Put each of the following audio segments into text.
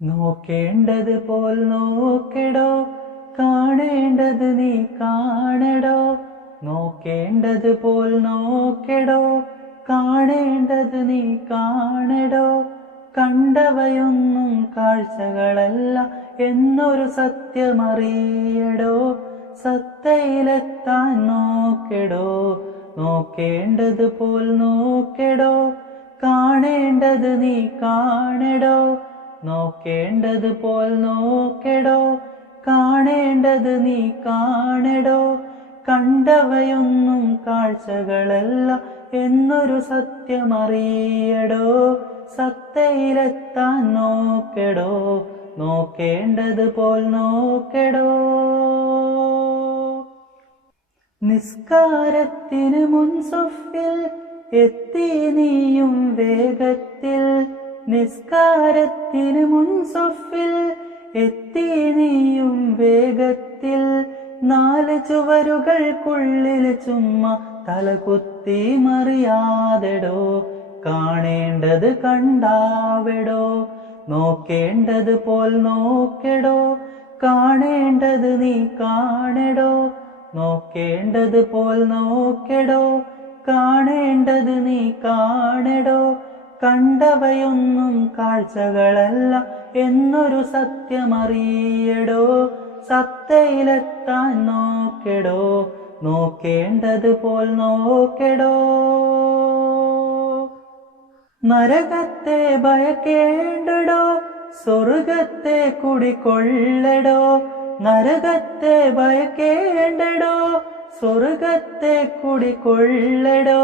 നോക്കേണ്ടത് പോൽ നോക്കെടോ കാണേണ്ടത് നീ കാണടോ. നോക്കേണ്ടത് പോൽ നോക്കെടോ കാണേണ്ടത് നീ കാണടോ. കണ്ടവയൊന്നും കാഴ്ചകളല്ല എന്നൊരു സത്യമറിയടോ. സത്തയിലെത്താൻ നോക്കെടോ നോക്കേണ്ടത് പോൽ നോക്കെടോ. കാണേണ്ടത് നീ കാണടോ. നോക്കേണ്ടത് പോൽ നോക്കെടോ കാണേണ്ടത് നീ കാണെടോ. കണ്ടവയൊന്നും കാഴ്ചകളല്ല എന്നൊരു സത്യമറിയടോ സത്തയിലെത്താൻ നോക്കെടോ നോക്കേണ്ടത് പോൽ നോക്കെടോ. നിസ്കാരത്തിന് മുൻസുഫിൽ എത്തി നീയും വേഗത്തിൽ. നിസ്കാരത്തിന് മുൻസുഫിൽ എത്തി നീയും വേഗത്തിൽ. നാല് ചുവരുകൾക്കുള്ളിൽ ചുമ്മാ തലകുത്തി മറിയാതെടോ. കാണേണ്ടത് കണ്ടാവെടോ. നോക്കേണ്ടത് പോൽ നോക്കെടോ. കാണേണ്ടത് നീ കാണടോ. നോക്കേണ്ടത് പോൽ നോക്കെടോ. കാണേണ്ടത് നീ കാണടോ. കണ്ടവയൊന്നും കാഴ്ചകളല്ല എന്നൊരു സത്യമറിയടോ സത്തയിലെത്താൻ നോക്കെടോ നോക്കേണ്ടത് പോൽ നോക്കെടോ. നരകത്തെ ഭയക്കേണ്ടടോ സ്വർഗത്തെ കുടികൊള്ളടോ നരകത്തെ ഭയക്കേണ്ടടോ സ്വർഗത്തെ കുടികൊള്ളടോ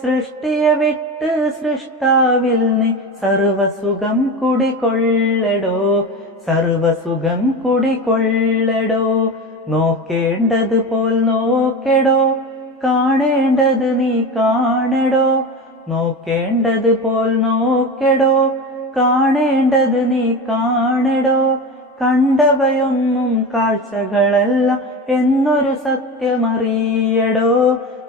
സൃഷ്ടിയെ വിട്ട് സൃഷ്ടാവിൽ നീ സർവസുഖം കുടികൊള്ളടോ സർവസുഖം കുടികൊള്ളടോ. നോക്കേണ്ടത് പോൽ നോക്കടോ കാണേണ്ടത് നീ കാണടോ. നോക്കേണ്ടത് പോൽ നോക്കടോ കാണേണ്ടത് നീ കാണടോ. കണ്ടവയൊന്നും കാഴ്ചകളല്ല എന്നൊരു സത്യമറിയടോ.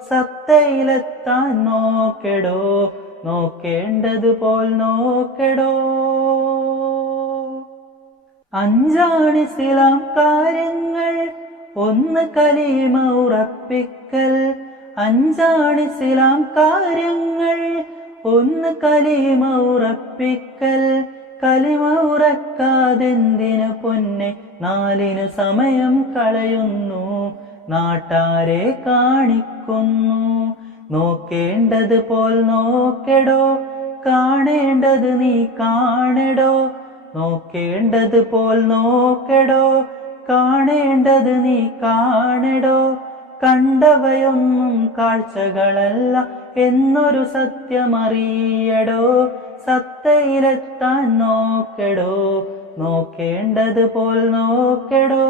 സത്തയിലെത്താൻ നോക്കെടോ നോക്കേണ്ടത് പോൽ നോക്കെടോ. അഞ്ചാണിസിലാം കാര്യങ്ങൾ ഒന്ന് കലീമ ഉറപ്പിക്കൽ. അഞ്ചാണിസിലാം കാര്യങ്ങൾ ഒന്ന് കലീമ ഉറപ്പിക്കൽ. കലിമ ഉറക്കാതെന്തിനു പൊന്നെ നാലിനു സമയം കളയുന്നു. നാട്ടാരെ കാണിക്കുന്നു. നോക്കേണ്ടത് പോൽ നോക്കെടോ കാണേണ്ടത് നീ കാണടോ. നോക്കേണ്ടത് പോൽ നോക്കെടോ കാണേണ്ടത് നീ കാണടോ. കണ്ടവയൊന്നും കാഴ്ചകളല്ല എന്നൊരു സത്യമറിയടോ. സത്തയിലെത്താൻ നോക്കെടോ നോക്കേണ്ടത് പോൽ നോക്കെടോ.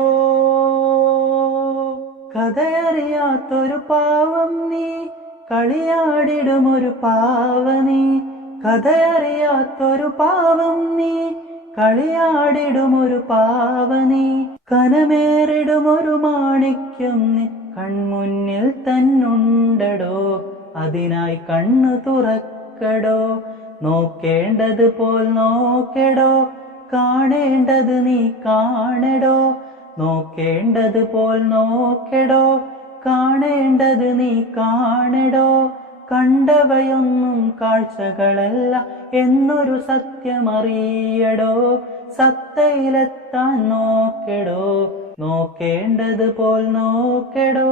കഥയറിയാത്തൊരു പാവം നീ കളിയാടിടുമൊരു പാവ നീ കഥയറിയാത്തൊരു പാവം നീ കളിയാടിടുമൊരു പാവ നീ കനമേറിടുമൊരു മാണിക്യം നീ കൺമുന്നിൽ തന്നുണ്ടടോ. അതിനായി കണ്ണു തുറക്കടോ. നോക്കേണ്ടത് പോൽ നോക്കടോ. കാണേണ്ടത് നീ കാണടോ. നോക്കേണ്ടത് പോൽ നോക്കെടോ. കാണേണ്ടത് നീ കാണടോ. കണ്ടവയൊന്നും കാഴ്ചകളല്ല എന്നൊരു സത്യമറിയടോ. സത്തയിലെത്താൻ നോക്കെടോ. നോക്കേണ്ടത് പോൽ നോക്കെടോ.